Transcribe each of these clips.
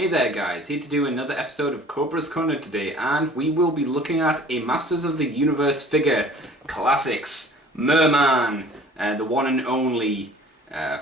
Hey there guys, here to do another episode of Cobra's Corner today, and we will be looking at a Masters of the Universe figure, Classics, Mer-Man, the one and only,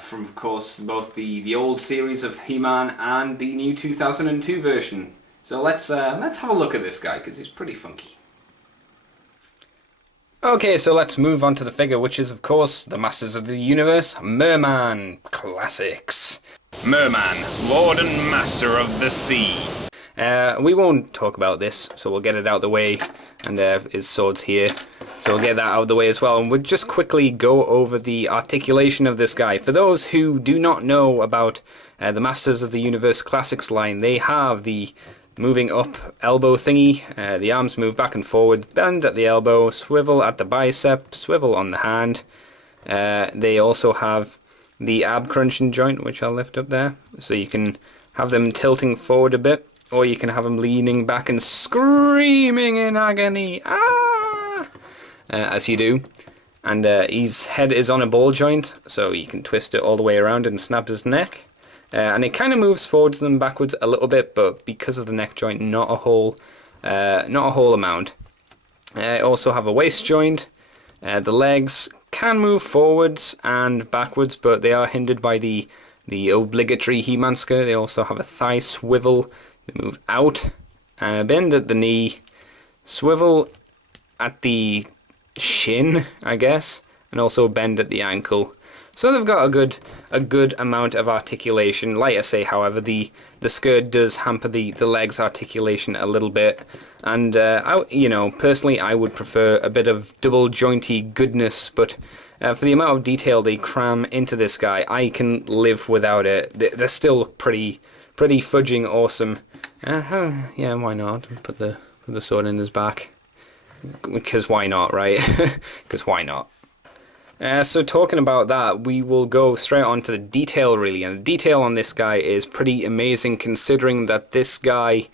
from of course both the old series of He-Man and the new 2002 version. So let's have a look at this guy, because he's pretty funky. Okay, so let's move on to the figure, which is of course the Masters of the Universe, Mer-Man, Classics. Mer-Man, Lord and Master of the Sea. We won't talk about this, so we'll get it out of the way, and his sword's here, so we'll get that out of the way as well, and we'll just quickly go over the articulation of this guy. For those who do not know about the Masters of the Universe Classics line, they have the moving up elbow thingy, the arms move back and forward, bend at the elbow, swivel at the bicep, swivel on the hand. They also have the ab crunching joint, which I'll lift up there, so you can have them tilting forward a bit, or you can have them leaning back and screaming in agony, as you do. And his head is on a ball joint, so you can twist it all the way around and snap his neck. And it kind of moves forwards and backwards a little bit, but because of the neck joint, not a whole amount. Also have a waist joint. The legs can move forwards and backwards, but they are hindered by the obligatory He-Man skirt. They also have a thigh swivel. They move out, bend at the knee, swivel at the shin, I guess, and also bend at the ankle. So they've got a good amount of articulation. Like I say, however, the skirt does hamper the legs articulation a little bit, and personally, I would prefer a bit of double jointy goodness. But for the amount of detail they cram into this guy, I can live without it. They still look pretty fudging awesome. Yeah, why not? Put the sword in his back, because why not, right? Because why not? So talking about that, we will go straight on to the detail really, and the detail on this guy is pretty amazing, considering that this guy's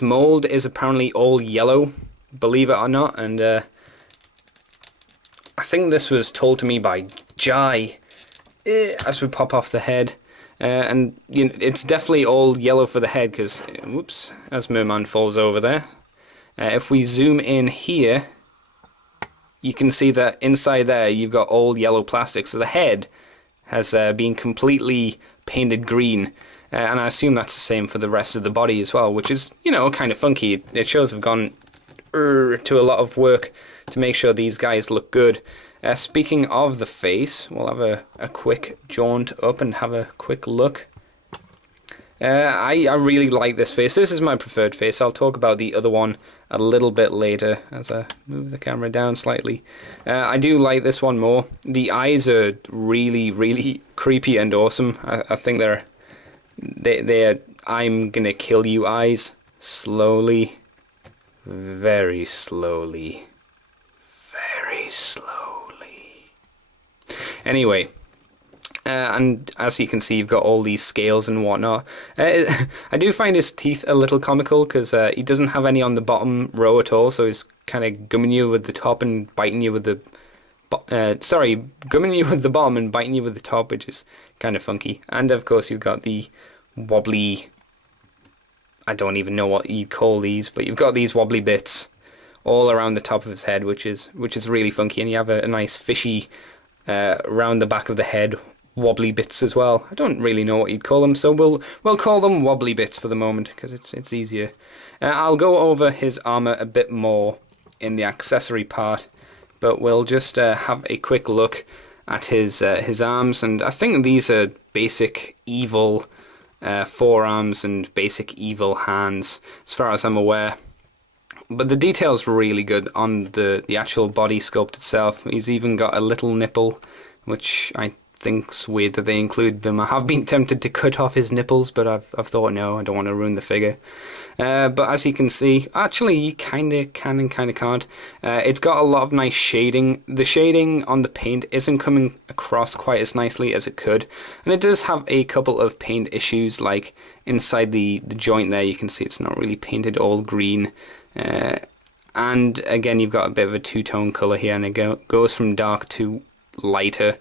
mold is apparently all yellow, believe it or not, and I think this was told to me by Jai as we pop off the head, and you know, it's definitely all yellow for the head, because whoops, as Mer-Man falls over there. If we zoom in here, you can see that inside there you've got all yellow plastic, so the head has been completely painted green, and I assume that's the same for the rest of the body as well, which is, you know, kind of funky. It shows they've gone to a lot of work to make sure these guys look good. Speaking of the face, we'll have a quick jaunt up and have a quick look. I really like this face. This is my preferred face. I'll talk about the other one a little bit later as I move the camera down slightly. I do like this one more. The eyes are really creepy and awesome. I think they're I'm gonna kill you eyes. Slowly, very slowly, very slowly. Anyway. And as you can see, you've got all these scales and whatnot. I do find his teeth a little comical, because he doesn't have any on the bottom row at all, so he's kind of gumming you with the top and biting you with the... gumming you with the bottom and biting you with the top, which is kind of funky. And of course you've got the wobbly... I don't even know what you'd call these, but you've got these wobbly bits all around the top of his head, which is really funky, and you have a nice fishy around the back of the head wobbly bits as well. I don't really know what you'd call them, so we'll call them wobbly bits for the moment, because it's easier. I'll go over his armor a bit more in the accessory part, but we'll just have a quick look at his arms, and I think these are basic evil forearms and basic evil hands, as far as I'm aware. But the detail's really good on the actual body sculpt itself. He's even got a little nipple, which I think's weird that they include them. I have been tempted to cut off his nipples, but I've thought no, I don't want to ruin the figure. But as you can see, actually you kind of can and kind of can't. It's got a lot of nice shading. The shading on the paint isn't coming across quite as nicely as it could, and it does have a couple of paint issues, like inside the joint there. You can see it's not really painted all green. And again, you've got a bit of a two-tone color here, and it goes from dark to lighter.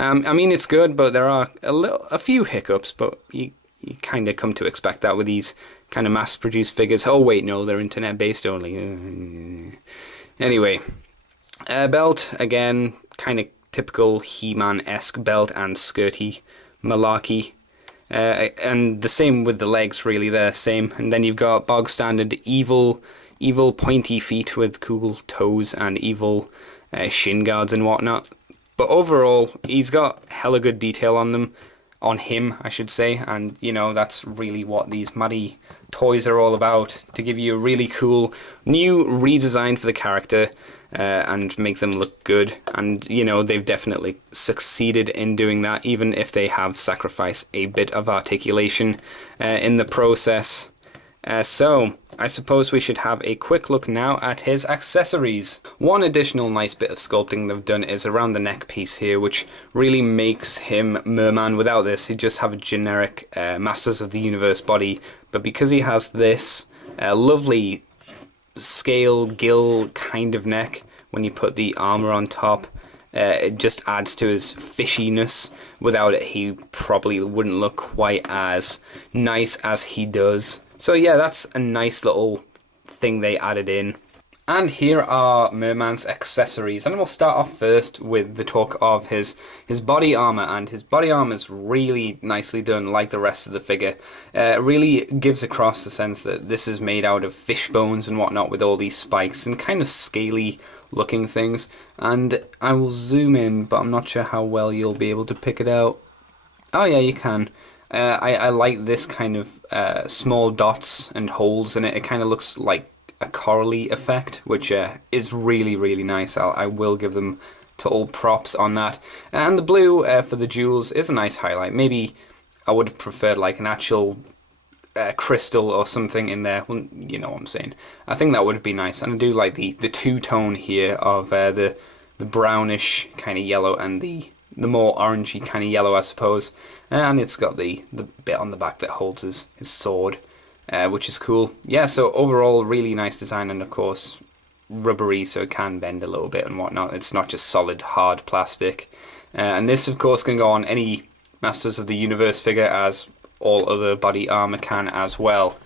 I mean, it's good, but there are a few hiccups, but you you kind of come to expect that with these kind of mass-produced figures. Oh wait, no, they're internet-based only. Anyway, belt, again, kind of typical He-Man-esque belt and skirty malarkey. And the same with the legs, really, they're same. And then you've got bog standard evil pointy feet with cool toes and evil shin guards and whatnot. But overall, he's got hella good detail on them. On him, I should say, and you know, that's really what these Matty toys are all about, to give you a really cool new redesign for the character and make them look good. And you know, they've definitely succeeded in doing that, even if they have sacrificed a bit of articulation in the process. So I suppose we should have a quick look now at his accessories. One additional nice bit of sculpting they've done is around the neck piece here, which really makes him Mer-Man. Without this, he'd just have a generic Masters of the Universe body, but because he has this lovely scale gill kind of neck, when you put the armor on top, it just adds to his fishiness. Without it, he probably wouldn't look quite as nice as he does. So yeah, that's a nice little thing they added in. And here are Mer-Man's accessories. And we'll start off first with the talk of his body armor. And his body armor is really nicely done, like the rest of the figure. It really gives across the sense that this is made out of fish bones and whatnot, with all these spikes and kind of scaly looking things. And I will zoom in, but I'm not sure how well you'll be able to pick it out. Oh yeah, you can. I like this kind of small dots and holes in it. It kind of looks like a corally effect, which is really, really nice. I will give them total props on that. And the blue for the jewels is a nice highlight. Maybe I would have preferred like an actual crystal or something in there. Well, you know what I'm saying. I think that would be nice. And I do like the two-tone here of the brownish kind of yellow and the more orangey kind of yellow, I suppose. And it's got the bit on the back that holds his sword, which is cool. Yeah, so overall, really nice design, and of course, rubbery, so it can bend a little bit and whatnot. It's not just solid, hard plastic. And this, of course, can go on any Masters of the Universe figure, as all other body armor can as well.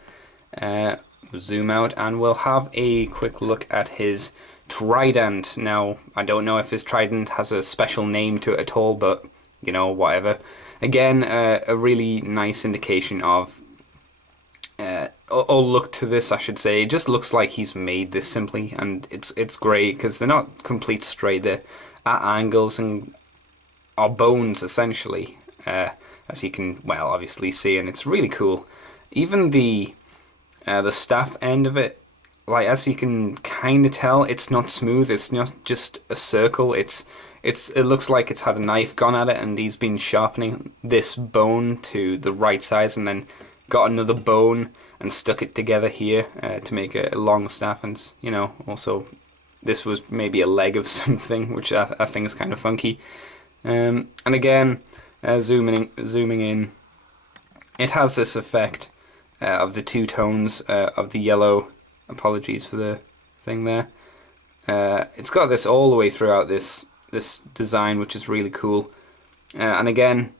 Zoom out, and we'll have a quick look at his trident. Now, I don't know if his trident has a special name to it at all, but you know, whatever. Again, a really nice indication of or look to this, I should say. It just looks like he's made this simply, and it's great because they're not complete straight. They're at angles and are bones essentially, as you can obviously see, and it's really cool. Even the staff end of it, like, as you can kind of tell, it's not smooth. It's not just a circle. It looks like it's had a knife gone at it, and he's been sharpening this bone to the right size, and then got another bone and stuck it together here to make a long staff. And you know, also this was maybe a leg of something, which I think is kind of funky. And again, zooming in, it has this effect of the two tones of the yellow. Apologies for the thing there. It's got this all the way throughout this design, which is really cool. And again,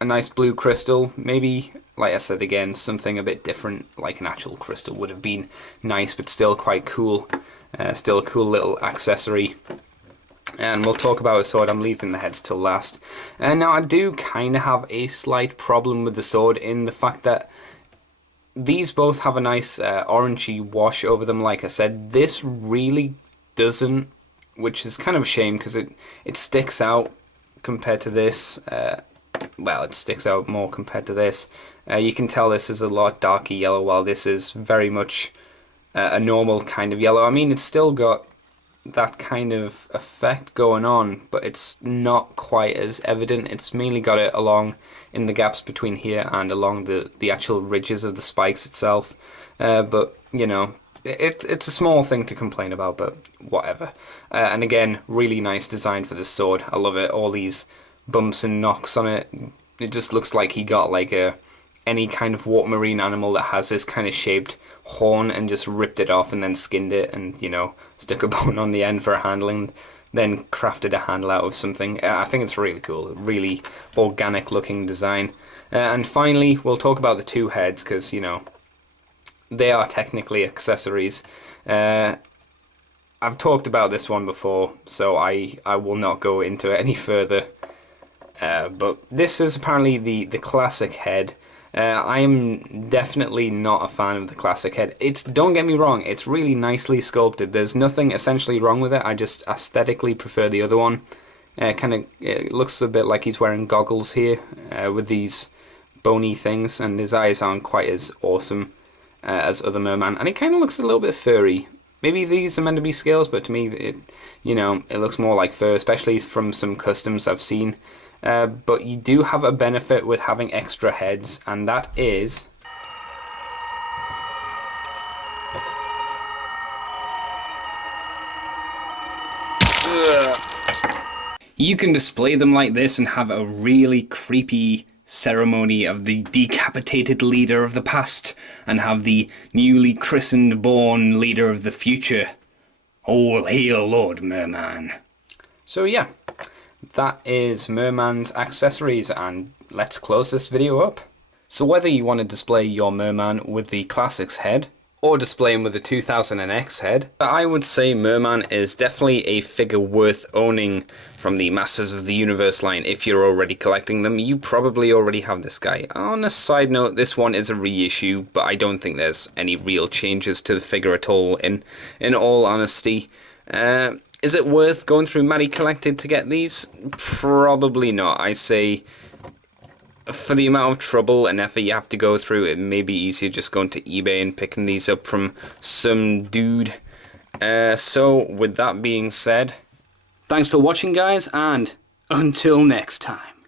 a nice blue crystal. Maybe, like I said again, something a bit different, like an actual crystal would have been nice, but still quite cool. Still a cool little accessory. And we'll talk about his sword. I'm leaving the heads till last. Now, I do kind of have a slight problem with the sword, in the fact that these both have a nice orangey wash over them. Like I said, this really doesn't, which is kind of a shame, because it sticks out compared to this. It sticks out more compared to this. You can tell this is a lot darker yellow, while this is very much a normal kind of yellow. I mean, it's still got that kind of effect going on, but it's not quite as evident. It's mainly got it along in the gaps between here and along the actual ridges of the spikes itself. But you know, it's a small thing to complain about, but whatever. And again, really nice design for this sword. I love it. All these bumps and knocks on it. It just looks like he got like any kind of water marine animal that has this kind of shaped horn and just ripped it off and then skinned it, and you know, stuck a bone on the end for a handle, and then crafted a handle out of something. I think it's really cool. Really organic looking design. And finally, we'll talk about the two heads, because, you know, they are technically accessories. I've talked about this one before, so I will not go into it any further. But this is apparently the classic head. I am definitely not a fan of the classic head. Don't get me wrong, it's really nicely sculpted. There's nothing essentially wrong with it. I just aesthetically prefer the other one. It looks a bit like he's wearing goggles here with these bony things, and his eyes aren't quite as awesome as other Mer-Man. And it kind of looks a little bit furry. Maybe these are meant to be scales, but to me, it looks more like fur, especially from some customs I've seen. But you do have a benefit with having extra heads, and that is you can display them like this and have a really creepy ceremony of the decapitated leader of the past and have the newly christened born leader of the future. All hail Lord Mer-Man. So yeah, that is Mer-Man's accessories, and let's close this video up. So whether you want to display your Mer-Man with the Classics head or display him with the 2000X head, I would say Mer-Man is definitely a figure worth owning from the Masters of the Universe line. If you're already collecting them, you probably already have this guy. On a side note, this one is a reissue, but I don't think there's any real changes to the figure at all, in all honesty. Is it worth going through Matty Collected to get these? Probably not. I say for the amount of trouble and effort you have to go through, it may be easier just going to eBay and picking these up from some dude. So with that being said, thanks for watching, guys, and until next time.